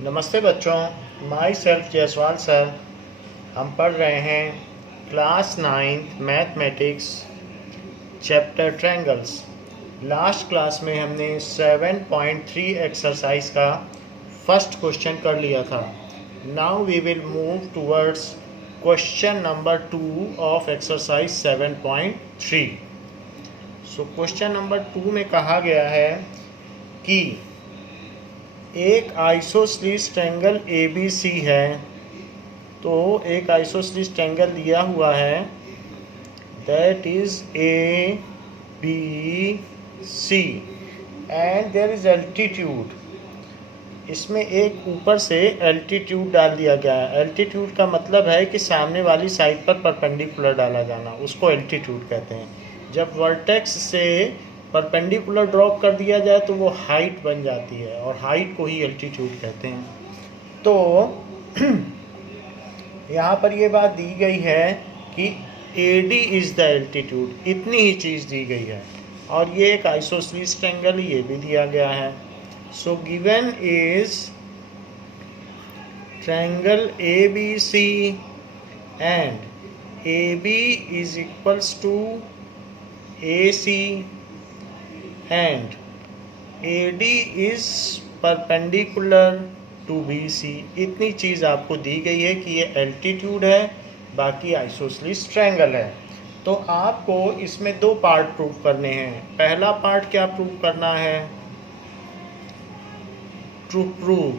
नमस्ते बच्चों, my self Jaiswal sir. हम पढ़ रहे हैं class 9th mathematics chapter triangles. Last class में हमने 7.3 एक्सरसाइज का फर्स्ट क्वेश्चन कर लिया था। Now we will move towards question number 2 of exercise 7.3। So question number 2 में कहा गया है कि एक आइसोसेलेस ट्रायंगल ABC है। तो एक आइसोसेलेस ट्रायंगल दिया हुआ है, that is ABC and there is altitude. इसमें एक ऊपर से एल्टीट्यूड डाल दिया गया है। एल्टीट्यूड का मतलब है कि सामने वाली साइड पर परपेंडिकुलर डाला जाना, उसको एल्टीट्यूड कहते हैं। जब वर्टेक्स से परपेंडिकुलर ड्रॉप कर दिया जाए तो वो हाइट बन जाती है और हाइट को ही एल्टीट्यूड कहते हैं। तो यहाँ पर ये बात दी गई है कि AD इज द एल्टीट्यूड, इतनी ही चीज़ दी गई है। और ये एक आइसोसेलेस ट्रायंगल, ये भी दिया गया है। So given is triangle ABC and AB is equals to AC and AD is perpendicular to BC। इतनी चीज़ आपको दी गई है कि ये एल्टीट्यूड है, बाकी आइसोसेलेस ट्रायंगल है। तो आपको इसमें दो पार्ट प्रूव करने हैं। पहला पार्ट क्या प्रूव करना है? To prove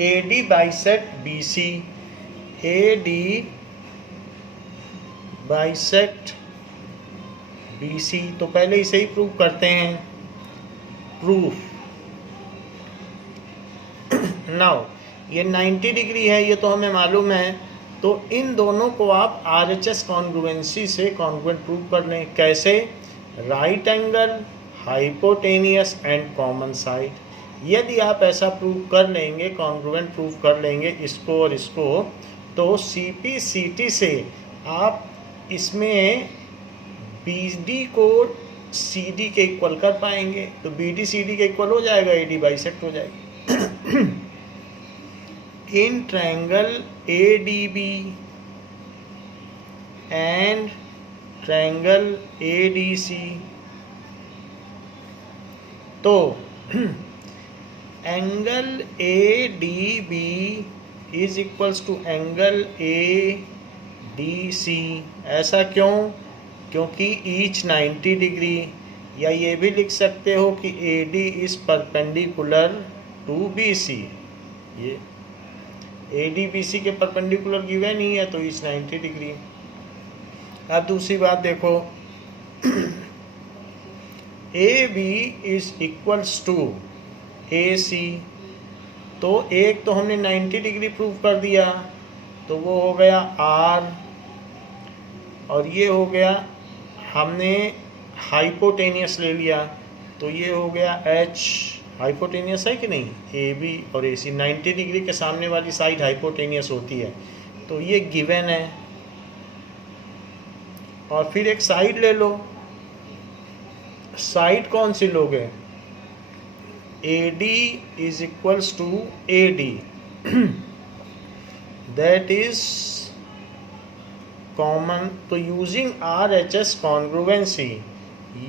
AD bisect BC, AD bisect BC। तो पहले इसे ही प्रूव करते हैं। प्रूफ। नाउ ये 90 डिग्री है, ये तो हमें मालूम है। तो इन दोनों को आप RHS कॉन्ग्रुएंसी से कॉन्ग्रुएंट प्रूव कर लें। कैसे? Right angle, hypotenuse and common side. यदि आप ऐसा प्रूव कर लेंगे, कॉन्ग्रुएंट प्रूव कर लेंगे इसको और इसको, तो CP/CT से आप इसमें BD को CD के इक्वल कर पाएंगे। तो BD CD के इक्वल हो जाएगा, AD बाइसेक्ट हो जाएगी। In triangle ADB and triangle ADC, तो angle ADB is equals to angle ADC। ऐसा क्यों? क्योंकि ईच 90 डिग्री, या ये भी लिख सकते हो कि AD is perpendicular to BC। ये AD BC के परपेंडिकुलर गिवन ही है, तो ईच 90 डिग्री। अब दूसरी बात देखो, AB is equals to AC। तो एक तो हमने 90 डिग्री प्रूव कर दिया, तो वो हो गया R, और ये हो गया, हमने हाइपोटेनियस ले लिया, तो ये हो गया H। हाइपोटेनियस है कि नहीं? AB और AC 90 डिग्री के सामने वाली साइड हाइपोटेनियस होती है, तो ये गिवन है। और फिर एक साइड ले लो। साइड कौन सी लोगे? AD is equals to AD, that is common. तो using RHS congruency,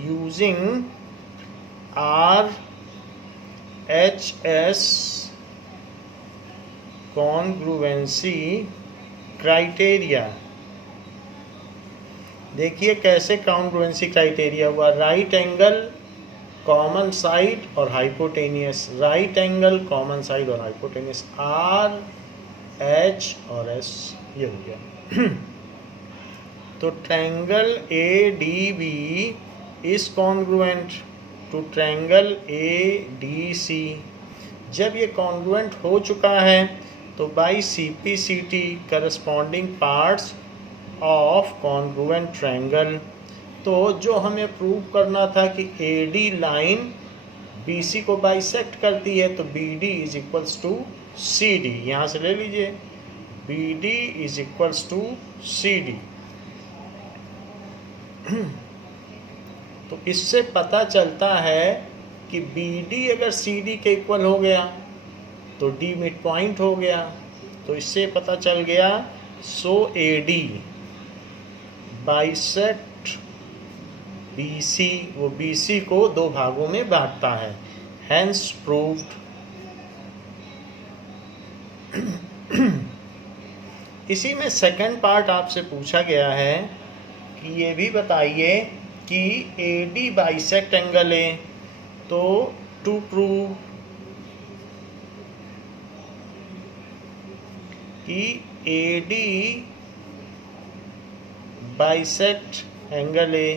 using RHS congruency criteria, देखिए कैसे कॉन्ग्रुएंसी क्राइटेरिया हुआ। राइट एंगल, कॉमन साइड और hypotenuse. Right angle, common side और हाइपोटेनियस, RH और S, ये हो गया। तो triangle ADB is congruent to triangle ADC। जब ये कॉन्ग्रुएंट हो चुका है तो by CP/CT corresponding parts of congruent triangle. तो जो हमें प्रूव करना था कि AD लाइन BC को बाइसेक्ट करती है, तो BD is equals to CD। यहाँ से ले लीजिए, BD is equals to CD। तो इससे पता चलता है कि BD अगर CD के इक्वल हो गया तो D मिड पॉइंट हो गया। तो इससे पता चल गया सो AD बाइसेक्ट BC, वो BC को दो भागों में बांटता है। Hence proved. इसी में सेकंड पार्ट आपसे पूछा गया है कि ये भी बताइए कि AD बाइसेक्ट एंगल है। तो टू प्रूव कि AD बाइसेक्ट एंगल है,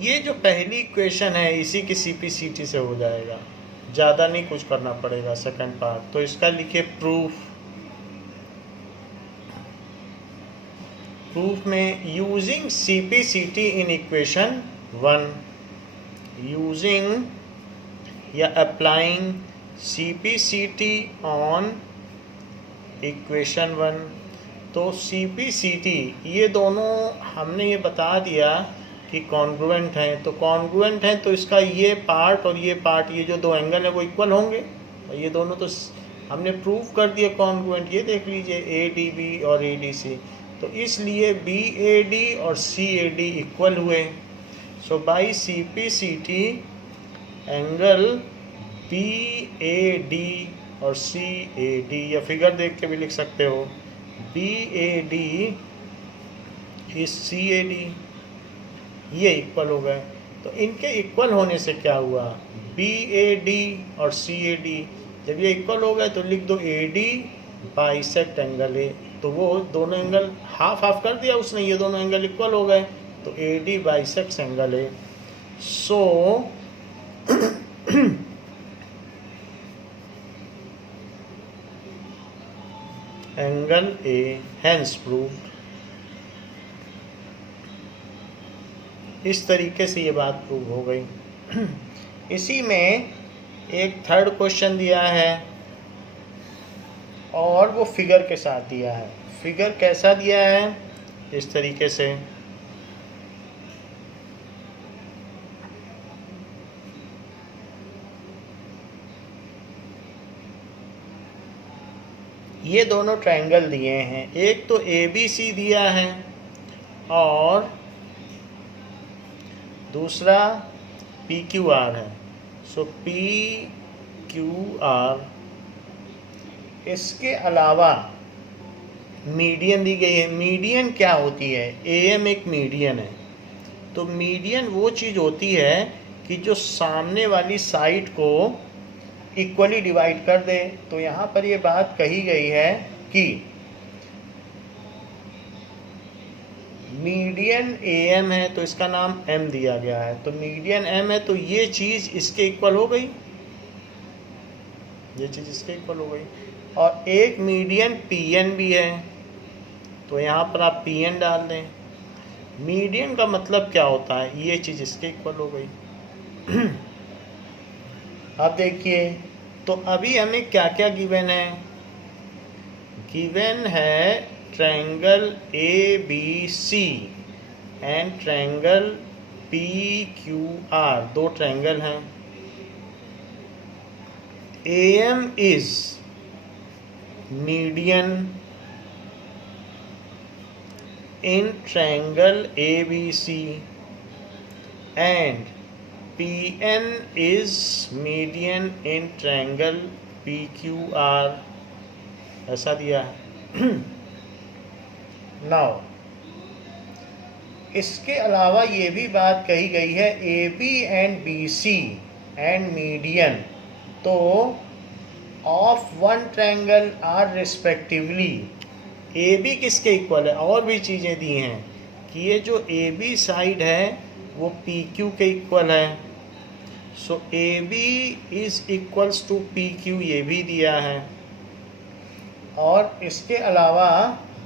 ये जो पहली इक्वेशन है इसी की CPCT से हो जाएगा, ज़्यादा नहीं कुछ करना पड़ेगा सेकंड पार्ट। तो इसका लिखिए प्रूफ। प्रूफ में using CPCT in equation 1, using या अप्लाइंग CPCT ऑन इक्वेशन 1। तो CPCT ये दोनों हमने ये बता दिया कि कॉन्ग्रुएंट हैं। तो कॉन्ग्रुएंट हैं तो इसका ये पार्ट और ये पार्ट, ये जो दो एंगल है वो इक्वल होंगे, और ये दोनों तो हमने प्रूव कर दिया कॉन्ग्रुएंट। ये देख लीजिए ADB और ADC, तो इसलिए BAD और CAD इक्वल हुए। So by CPCT angle BAD और CAD, या फिगर देख के भी लिख सकते हो, BAD इज CAD, ये इक्वल हो गए। तो इनके इक्वल होने से क्या हुआ, BAD और CAD जब ये इक्वल हो गए तो लिख दो AD बाइसेक्ट एंगल है। तो वो दोनों एंगल हाफ हाफ कर दिया उसने, ये दोनों एंगल इक्वल हो गए, तो AD बाइसेक्ट एंगल है। So angle A hence proved. इस तरीके से ये बात प्रूव हो गई। इसी में एक थर्ड क्वेश्चन दिया है और वो फिगर के साथ दिया है। फिगर कैसा दिया है, इस तरीके से, ये दोनों ट्रायंगल दिए हैं। एक तो ABC दिया है और दूसरा PQR है। सो PQR, इसके अलावा मीडियन दी गई है। मीडियन क्या होती है, AM एक मीडियन है। तो मीडियन वो चीज़ होती है कि जो सामने वाली साइड को इक्वली डिवाइड कर दे। तो यहाँ पर ये बात कही गई है कि मीडियन AM है तो इसका नाम M दिया गया है। तो मीडियन M है तो ये चीज़ इसके इक्वल हो गई, ये चीज़ इसके इक्वल हो गई। और एक मीडियन PN भी है, तो यहाँ पर आप PN डाल दें। मीडियन का मतलब क्या होता है, ये चीज़ इसके इक्वल हो गई। अब देखिए, तो अभी हमें क्या क्या गिवन है। गिवन है triangle ABC and triangle PQR, दो ट्रायंगल हैं। AM is median in triangle ABC and PN is median in triangle PQR, ऐसा दिया है। नाउ इसके अलावा ये भी बात कही गई है AB and BC and median तो of one triangle are respectively. AB किसके इक्वल है, और भी चीज़ें दी हैं कि ये जो AB साइड है वो PQ के इक्वल है। So AB is equals to PQ, ये भी दिया है। और इसके अलावा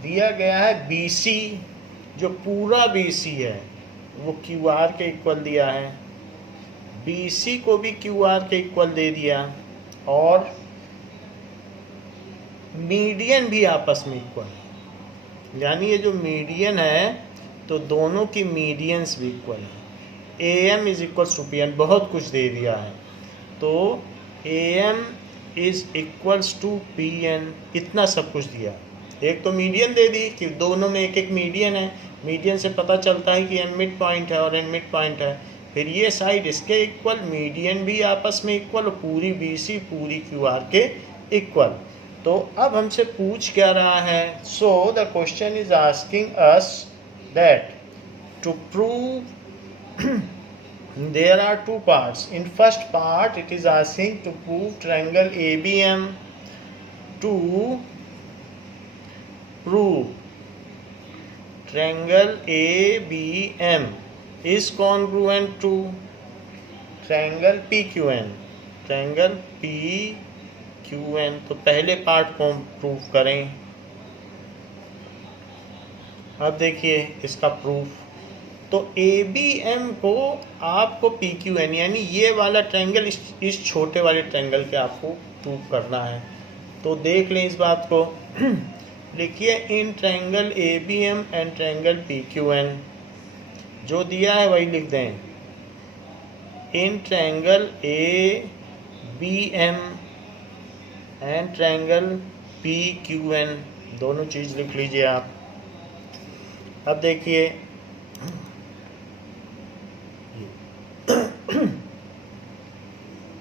दिया गया है BC, जो पूरा BC है वो QR के इक्वल दिया है। BC को भी QR के इक्वल दे दिया, और मीडियन भी आपस में इक्वल, यानी ये जो मीडियन है तो दोनों की मीडियंस भी इक्वल है। AM is equals to PN, बहुत कुछ दे दिया है। तो AM is equals to PN, इतना सब कुछ दिया। एक तो मीडियन दे दी कि दोनों में एक एक मीडियन है, मीडियन से पता चलता है कि M मिड पॉइंट है और N मिड पॉइंट है। फिर ये साइड इसके इक्वल, मीडियन भी आपस में इक्वल, पूरी BC पूरी QR के इक्वल। तो अब हमसे पूछ क्या रहा है? So the question is asking us that to prove there are two parts. In first part it is asking to prove triangle ABM, to prove triangle ABM is congruent to triangle PQN, triangle PQN। तो पहले part को prove करें। अब देखिए इसका proof. तो ABM को आपको PQN यानी ये वाला ट्रायंगल इस छोटे वाले ट्रायंगल के आपको प्रूव करना है। तो देख लें इस बात को। लिखिए in triangle ABM and triangle PQN, जो दिया है वही लिख दें। In triangle ABM and triangle PQN, दोनों चीज़ लिख लीजिए आप। अब देखिए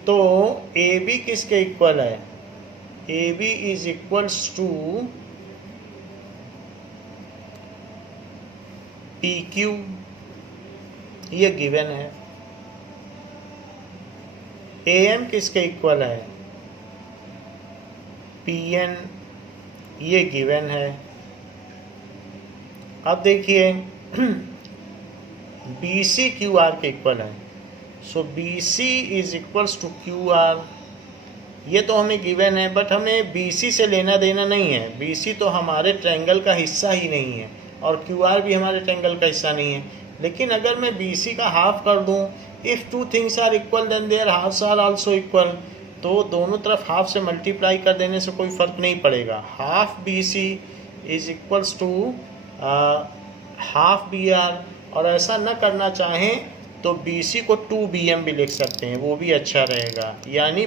तो AB किसके इक्वल है? AB is equals to PQ, ये गिवन है। AM किसके इक्वल है? PN, ये गिवन है। अब देखिए BC QR के इक्वल है। So BC is equals to QR, ये तो हमें गिवन है, बट हमें BC से लेना देना नहीं है। BC तो हमारे ट्रायंगल का हिस्सा ही नहीं है और QR भी हमारे ट्रायंगल का हिस्सा नहीं है। लेकिन अगर मैं BC का हाफ कर दूं, if two things are equal then their halves are also equal, तो दोनों तरफ हाफ से मल्टीप्लाई कर देने से कोई फ़र्क नहीं पड़ेगा। Half BC is equals to half BR, और ऐसा न करना चाहें तो BC को 2BM भी लिख सकते हैं, वो भी अच्छा रहेगा। यानी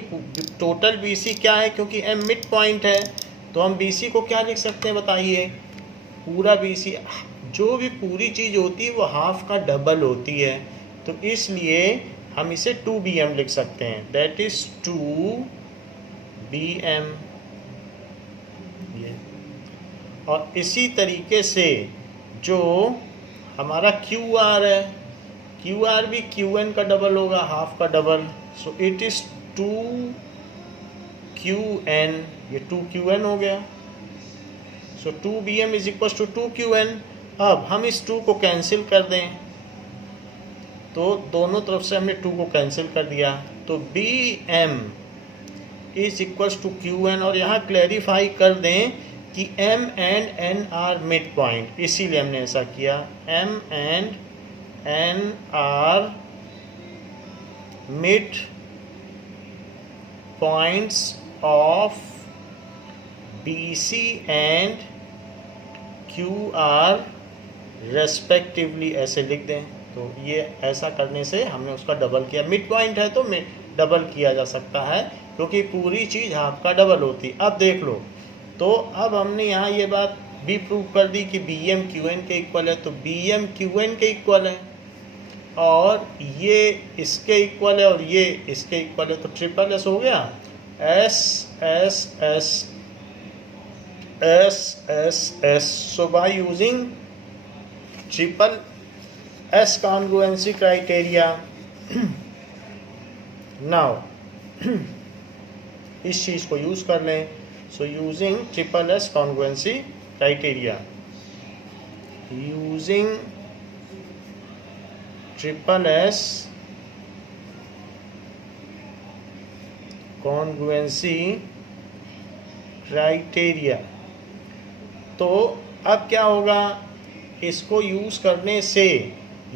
टोटल BC क्या है, क्योंकि M मिड पॉइंट है तो हम BC को क्या लिख सकते हैं बताइए? पूरा BC, जो भी पूरी चीज़ होती है वो हाफ का डबल होती है, तो इसलिए हम इसे 2BM लिख सकते हैं। That is 2BM। और इसी तरीके से जो हमारा QR है, QR भी QN का डबल होगा, हाफ का double. So it is 2QN, ये 2QN हो गया। So 2BM is equal to 2QN। अब हम इस 2 को कैंसिल कर दें, तो दोनों तरफ से हमने 2 को कैंसिल कर दिया, तो BM is equal to QN। और यहाँ क्लैरिफाई कर दें कि M and N are mid point, इसीलिए हमने ऐसा किया। M and N are mid points of BC and QR respectively, ऐसे लिख दें। तो ये ऐसा करने से हमने उसका डबल किया। मिड पॉइंट है तो डबल किया जा सकता है, क्योंकि पूरी चीज़ हाफ का डबल होती। अब देख लो, तो अब हमने यहाँ ये बात भी प्रूव कर दी कि BM QN के इक्वल है, तो BM QN के इक्वल है, और ये इसके इक्वल है और ये इसके इक्वल है, तो ट्रिपल S हो गया। S S S S S S। So by using triple S congruency criteria, now इस चीज़ को यूज़ कर लें। So using triple S congruency criteria, using triple S congruency criteria, तो अब क्या होगा? इसको यूज़ करने से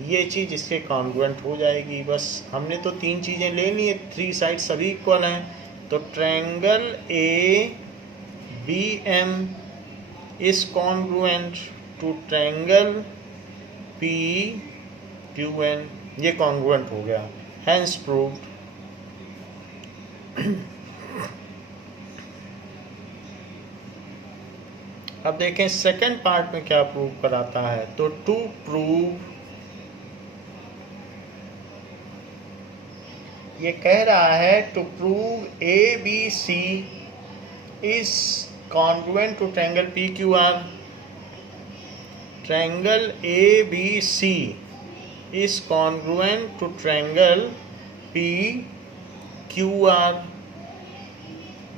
ये चीज़ इसके कॉन्ग्रुएंट हो जाएगी। बस हमने तो 3 चीज़ें ले ली हैं, 3 साइड सभी इक्वल हैं, तो triangle ABM is congruent to triangle PQN, ये कॉन्ग्रुएंट हो गया, हैंस प्रूव्ड। अब देखें सेकंड पार्ट में क्या प्रूव कराता है। तो टू प्रूव, ये कह रहा है to prove A B C is congruent to triangle P Q R. Triangle A B C is congruent to triangle P Q R.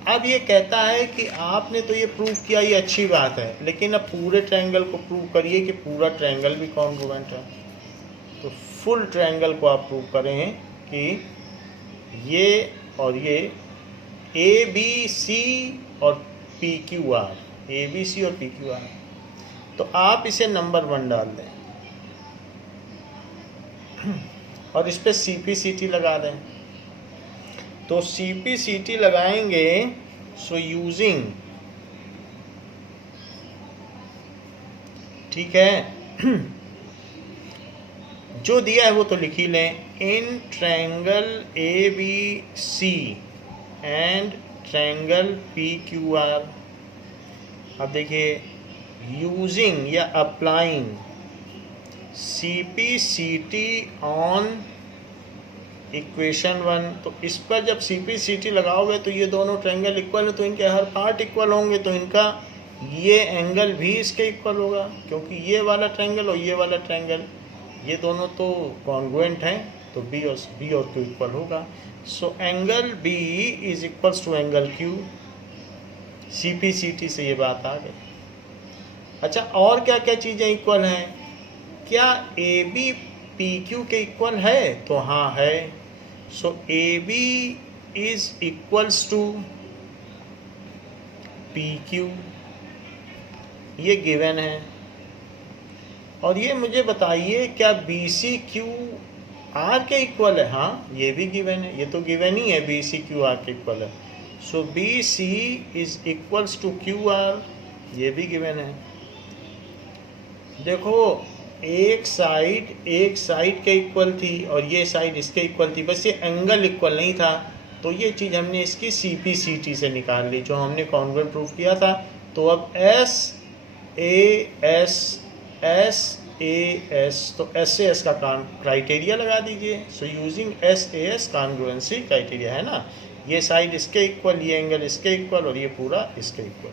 अब ये कहता है कि आपने तो ये प्रूव किया, ये अच्छी बात है, लेकिन अब पूरे ट्रायंगल को प्रूव करिए कि पूरा ट्रायंगल भी कॉन्ग्रुएंट है। तो फुल ट्रायंगल को आप प्रूव करें कि ये और ये ए बी सी और P Q R, A B C और पी क्यू आर। तो आप इसे नंबर 1 डाल दें और इस पर CP/CT लगा दें। तो CP/CT लगाएंगे, सो यूजिंग, ठीक है, जो दिया है वो तो लिख ही लें। In triangle ABC and triangle PQR। अब देखिए, यूजिंग या अप्लाइंग CP/CT ऑन इक्वेशन 1। तो इस पर जब CP/CT लगाओगे तो ये दोनों ट्रायंगल इक्वल है, तो इनके हर पार्ट इक्वल होंगे, तो इनका ये एंगल भी इसके इक्वल होगा, क्योंकि ये वाला ट्रायंगल और ये वाला ट्रायंगल ये दोनों तो कॉन्ग्रुएंट हैं, तो B और Q इक्वल होगा। So angle B is equals to angle Q। CP/CT से ये बात आ गई। अच्छा, और क्या क्या चीज़ें इक्वल हैं? क्या AB PQ के इक्वल है? तो हाँ है। So AB is equals to PQ, ये गिवन है। और ये मुझे बताइए, क्या BC QR के इक्वल है? हाँ, ये भी गिवन है, ये तो गिवन ही है, BC QR के इक्वल है। So BC is equals to QR, ये भी गिवन है। देखो, एक साइड के इक्वल थी और ये साइड इसके इक्वल थी, बस ये एंगल इक्वल नहीं था। तो ये चीज़ हमने इसकी CP/CT से निकाल ली, जो हमने कॉन्ग्रुएंट प्रूफ किया था। तो अब SAS तो SAS का क्राइटेरिया लगा दीजिए। So using SAS congruency criteria है ना, ये साइड इसके इक्वल, ये एंगल इसके इक्वल और ये पूरा इसके equal.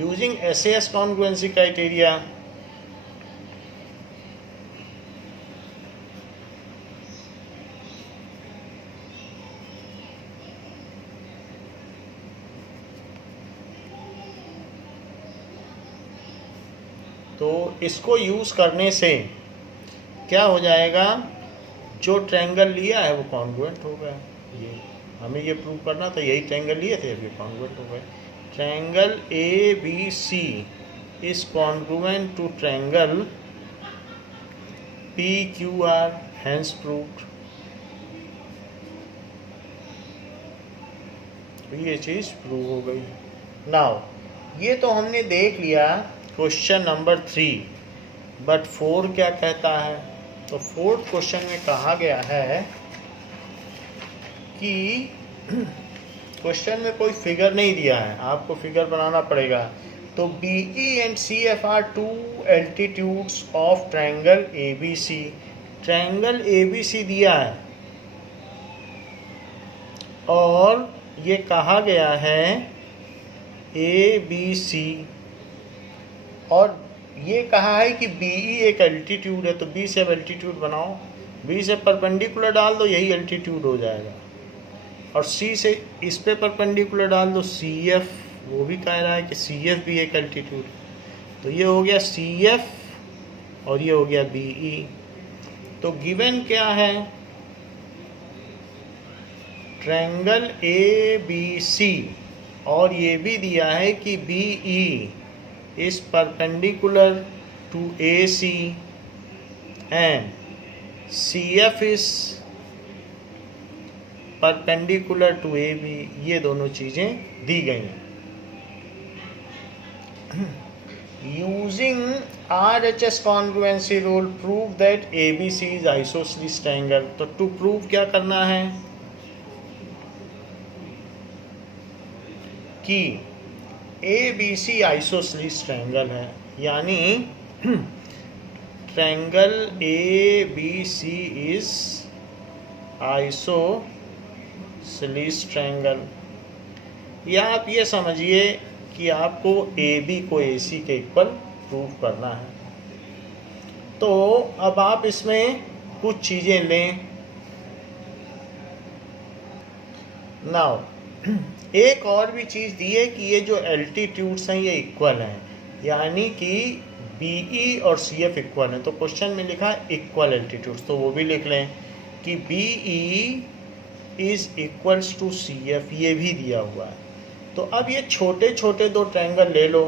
Using SAS congruency criteria, तो इसको यूज़ करने से क्या हो जाएगा, जो ट्रायंगल लिया है वो कॉन्ग्रुएंट हो गया। ये हमें ये प्रूव करना था, यही ट्रायंगल लिए थे, अब ये कॉन्ग्रुएंट हो गए। Triangle ABC is congruent to triangle PQR, hence proved. ये चीज़ प्रूव हो गई। नाउ ये तो हमने देख लिया क्वेश्चन नंबर 3, बट 4 क्या कहता है? तो 4th क्वेश्चन में कहा गया है कि क्वेश्चन में कोई फिगर नहीं दिया है, आपको फिगर बनाना पड़ेगा। तो BE and CF are 2 altitudes of triangle ABC। Triangle ABC दिया है और ये कहा गया है ABC, और ये कहा है कि BE एक एल्टीट्यूड है। तो B से एल्टीट्यूड बनाओ, B से परपेंडिकुलर डाल दो, यही एल्टीट्यूड हो जाएगा। और C से इस पे परपेंडिकुलर डाल दो CF, वो भी कह रहा है कि CF भी एक एल्टीट्यूड। तो ये हो गया CF और ये हो गया BE। तो गिवन क्या है? ट्रायंगल ABC, और ये भी दिया है कि BE is perpendicular to AC and CF is perpendicular to AB। ये दोनों चीज़ें दी गई हैं। Using RHS congruency rule, prove that ABC is isosceles triangle। तो to prove क्या करना है? कि A B C isosceles triangle है, यानी triangle A B C is isosceles triangle. या आप ये समझिए कि आपको ए बी को ए सी के इक्वल प्रूव करना है। तो अब आप इसमें कुछ चीज़ें लें। नाउ एक और भी चीज़ दी है कि ये जो एल्टीट्यूड्स हैं ये इक्वल हैं, यानी कि बीई और सीएफ इक्वल हैं। तो क्वेश्चन में लिखा है इक्वल एल्टीट्यूड्स, तो वो भी लिख लें कि BE is equals to CF, ये भी दिया हुआ है। तो अब ये छोटे छोटे दो ट्रायंगल ले लो।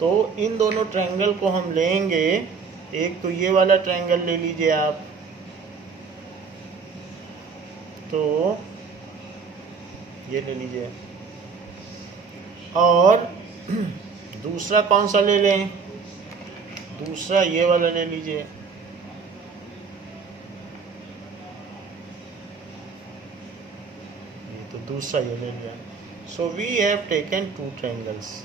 तो इन दोनों ट्रायंगल को हम लेंगे। एक तो ये वाला ट्रायंगल ले लीजिए आप, तो ये ले लीजिए, और दूसरा कौन सा ले लें? दूसरा ये वाला ले लीजिए। ये तो दूसरा ये ले लिया। So we have taken two triangles.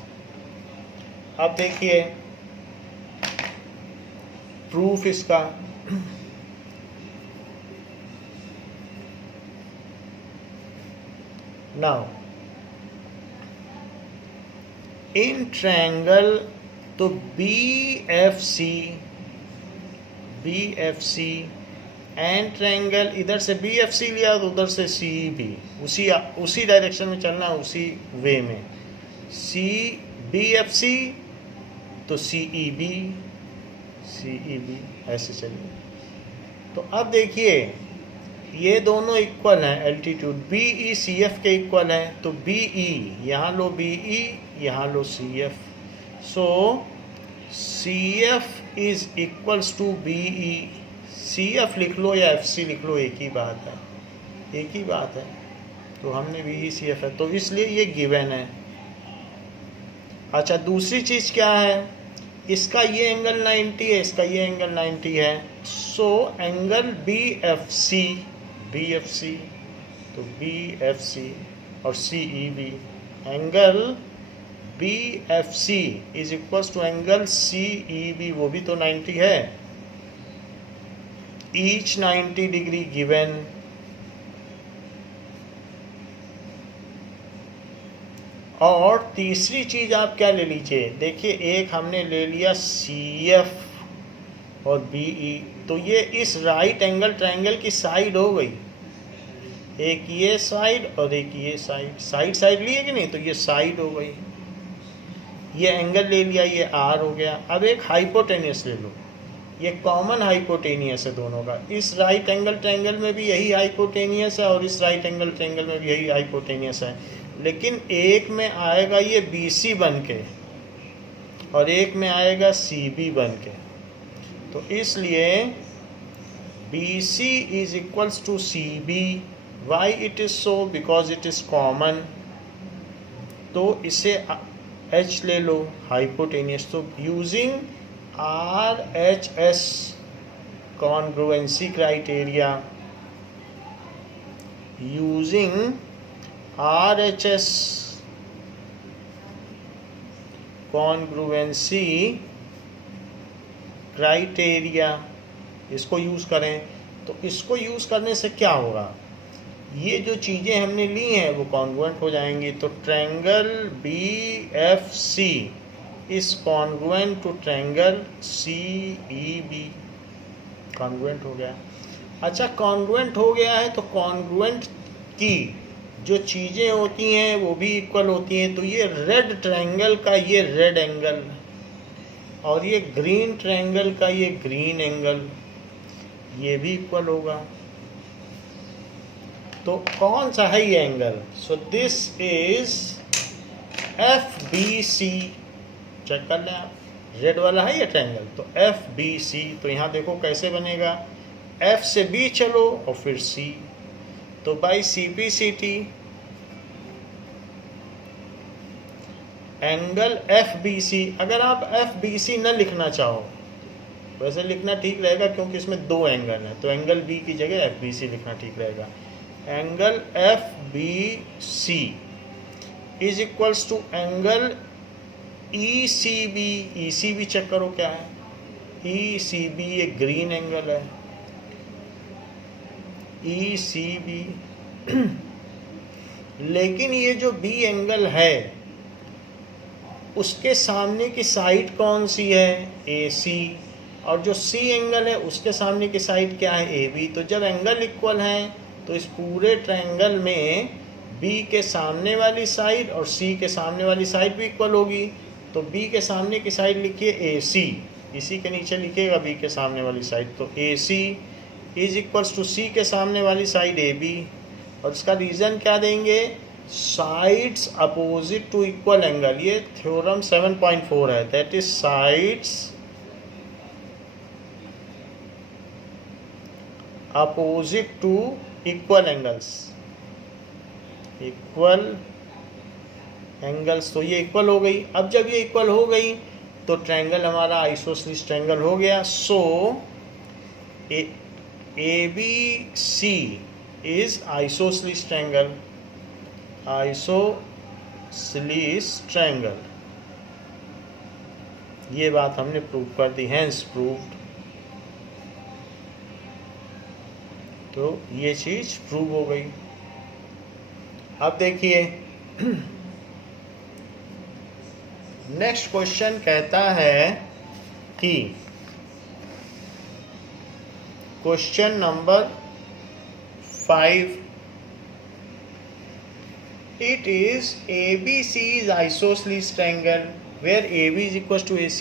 अब देखिए प्रूफ इसका। नाउ इन ट्रायंगल, तो B F C and triangle, इधर से बी एफ सी लिया तो उधर से सी बी, उसी डायरेक्शन में चलना, उसी वे में। सी बी एफ सी तो सी ई बी ऐसे चलिए। तो अब देखिए ये दोनों इक्वल हैं, altitude B E C F के इक्वल हैं। तो बी ई यहाँ लो, बी ई यहाँ लो C F. So C F is equals to B E. C F लिख लो या एफ सी लिख लो, एक ही बात है, एक ही बात है। तो हमने बी ई सी एफ है, तो इसलिए ये गिवन है। अच्छा दूसरी चीज़ क्या है? इसका ये एंगल 90 है, इसका ये एंगल 90 है। So angle B F C, तो बी एफ सी और C E B, angle B F C is equals to angle C E B, वो भी तो 90 है। Each 90 degree given. और तीसरी चीज आप क्या ले लीजिए? देखिए एक हमने ले लिया सी एफ और बी ई, तो ये इस राइट एंगल ट्रायंगल की साइड हो गई। एक ये साइड और एक ये साइड, साइड लिए कि नहीं, तो ये साइड हो गई। ये एंगल ले लिया, ये आर हो गया। अब एक हाइपोटेनियस ले लो, ये कॉमन हाइपोटेनियस है दोनों का। इस राइट एंगल ट्रायंगल में भी यही हाइपोटेनियस है और इस राइट एंगल ट्रायंगल में भी यही हाइपोटेनियस है, लेकिन एक में आएगा ये बी सी बन के और एक में आएगा सी बी बन के। तो इसलिए B C is equals to C B. Why it is so? Because it is common. तो इसे एच ले लो, हाइपोटेनियस। तो using R H S congruency criteria, using RHS congruency criteria, इसको यूज़ करें। तो इसको यूज़ करने से क्या होगा? ये जो चीज़ें हमने ली हैं वो कॉन्ग्रुएंट हो जाएंगी। तो triangle B F C is congruent to triangle C E B, congruent हो गया। अच्छा कॉन्ग्रुएंट हो गया है, तो कॉन्ग्रुएंट की जो चीज़ें होती हैं वो भी इक्वल होती हैं। तो ये रेड ट्रायंगल का ये रेड एंगल और ये ग्रीन ट्रायंगल का ये ग्रीन एंगल, ये भी इक्वल होगा। तो कौन सा है ये angle? So this is F B C. Check कर लें आप, रेड वाला है ये ट्रायंगल, तो एफ बी सी। तो यहाँ देखो कैसे बनेगा, एफ से बी चलो और फिर सी, तो by C P C T angle F B C. अगर आप एफ बी सी न लिखना चाहो, वैसे लिखना ठीक रहेगा क्योंकि इसमें दो एंगल हैं, तो एंगल बी की जगह एफ बी सी लिखना ठीक रहेगा। Angle F B C is equals to angle E C B. E C B check करो क्या है, ई सी बी एक ग्रीन एंगल है, ई सी बी। लेकिन ये जो बी एंगल है उसके सामने की साइड कौन सी है, ए सी, और जो सी एंगल है उसके सामने की साइड क्या है, ए बी। तो जब एंगल इक्वल हैं तो इस पूरे ट्रायंगल में बी के सामने वाली साइड और सी के सामने वाली साइड भी इक्वल होगी। तो बी के सामने की साइड लिखिए ए सी, इसी के नीचे लिखिएगा बी के सामने वाली साइड। तो ए सी इज इक्वल्स टू सी के सामने वाली साइड ए बी, और इसका रीज़न क्या देंगे, sides opposite to equal angle. ये थ्योरम 7.4 है, that is sides opposite to equal angles. Equal angles, तो ये इक्वल हो गई। अब जब ये इक्वल हो गई तो ट्रायंगल हमारा आइसोसेलेस ट्रायंगल हो गया। So A B C is isosceles triangle, isosceles triangle. ये बात हमने प्रूव कर दी, हेंस प्रूव्ड। तो ये चीज प्रूव हो गई। अब देखिए नेक्स्ट क्वेश्चन कहता है कि question number 5, it is ABC is isosceles triangle where AB is equals to AC।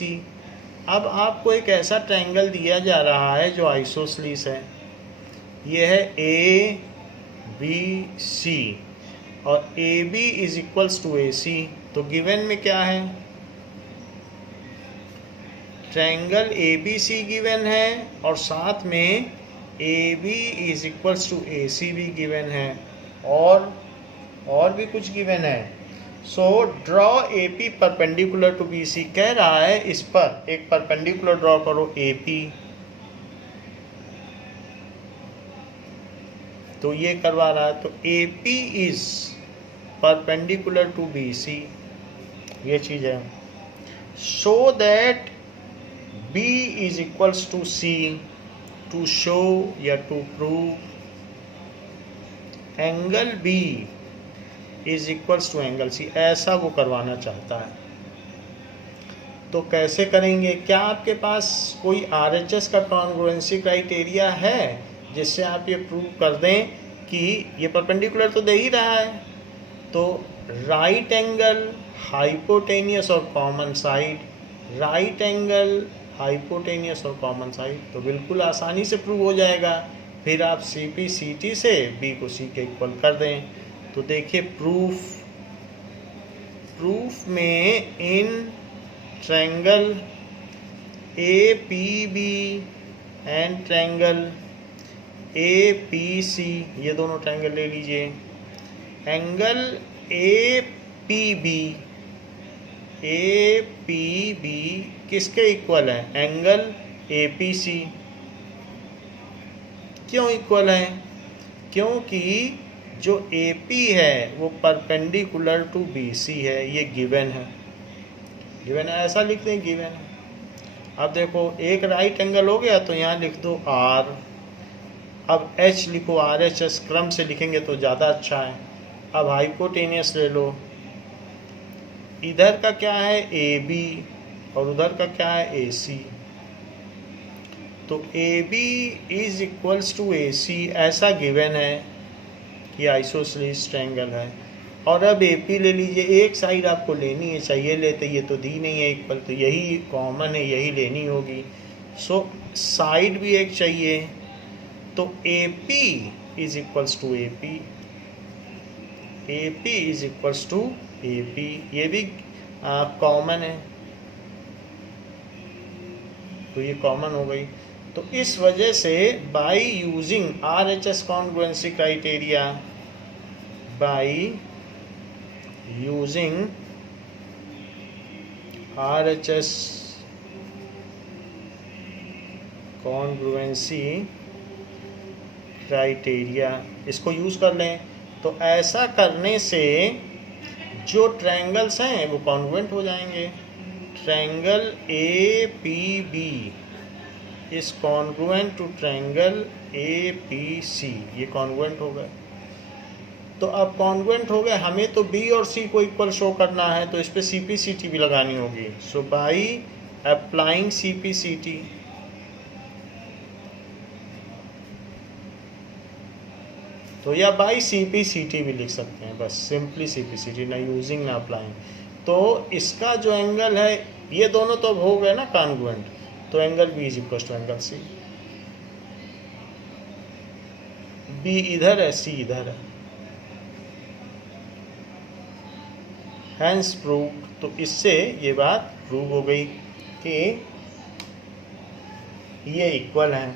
अब आपको एक ऐसा ट्रायंगल दिया जा रहा है जो आइसोसेलेस है। यह है ABC और AB is equals to AC। तो गिवन में क्या है, ट्रायंगल ABC गिवन है और साथ में AB is equals to AC भी गिवन है, और भी कुछ गिवन है। So draw AP perpendicular to BC। कह रहा है इस पर एक परपेंडिकुलर ड्रॉ करो AP। तो ये करवा रहा है, तो AP is perpendicular to BC, ये चीज है। Show that B is equals to C, to show या to prove angle B is equals to angle C, ऐसा वो करवाना चाहता है। तो कैसे करेंगे, क्या आपके पास कोई RHS का कॉन्ग्रुएंसी क्राइटेरिया है जिससे आप ये प्रूव कर दें कि ये परपेंडिकुलर तो दे ही रहा है। तो राइट एंगल, हाइपोटेनियस और common side, right angle, hypotenuse और कॉमन साइड, तो बिल्कुल आसानी से प्रूव हो जाएगा। फिर आप CP CT से B को C के इक्वल कर दें। तो देखिए प्रूफ में in triangle APB and triangle APC, ये दोनों ट्रायंगल ले लीजिए। एंगल APB किसके इक्वल है, एंगल APC। क्यों इक्वल है, क्योंकि जो AP है वो परपेंडिकुलर टू BC है, ये गिवन है। गिवन है, ऐसा लिख दें गिवन है। अब देखो एक राइट एंगल हो गया तो यहाँ लिख दो R। अब H लिखो, RHS क्रम से लिखेंगे तो ज़्यादा अच्छा है। अब हाइपोटेनियस ले लो, इधर का क्या है AB और उधर का क्या है AC। तो AB is equals to AC, ऐसा गिवन है कि आइसोसेलेस ट्रायंगल है। और अब AP ले लीजिए, एक साइड आपको लेनी है, चाहिए लेते, ये तो दी नहीं है इक्वल, तो यही कॉमन है, यही लेनी होगी। सो साइड भी एक चाहिए, तो AP is equals to AP, AP is equals to AP, ये भी कॉमन है, तो ये कॉमन हो गई। तो इस वजह से by using RHS congruency criteria, by using RHS congruency criteria, इसको यूज़ कर लें। तो ऐसा करने से जो ट्रायंगल्स हैं वो कॉन्ग्रुएंट हो जाएंगे। Triangle A P B is congruent to triangle A P C, ये कॉन्ग्रुएंट हो गए। तो अब कॉन्ग्रुएंट हो गए, हमें तो बी और सी को इक्वल शो करना है, तो इस पर सी पी सी टी भी लगानी होगी। So by applying C P C T, तो या by C P C T भी लिख सकते हैं, बस simply C P C T, ना यूजिंग ना अप्लाइंग। तो इसका जो एंगल है, ये दोनों तो अब हो गए ना कॉन्ग्रुएंट, तो angle B is equal to angle C. B इधर है, सी इधर है, हैंस प्रूव्ड। तो इससे ये बात प्रूव हो गई कि ये इक्वल हैं।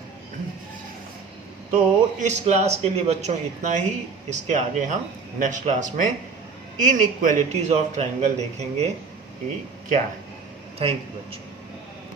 तो इस क्लास के लिए बच्चों इतना ही। इसके आगे हम नेक्स्ट क्लास में इनइक्वालिटीज ऑफ ट्रायंगल देखेंगे कि क्या है। थैंक यू बच्चों।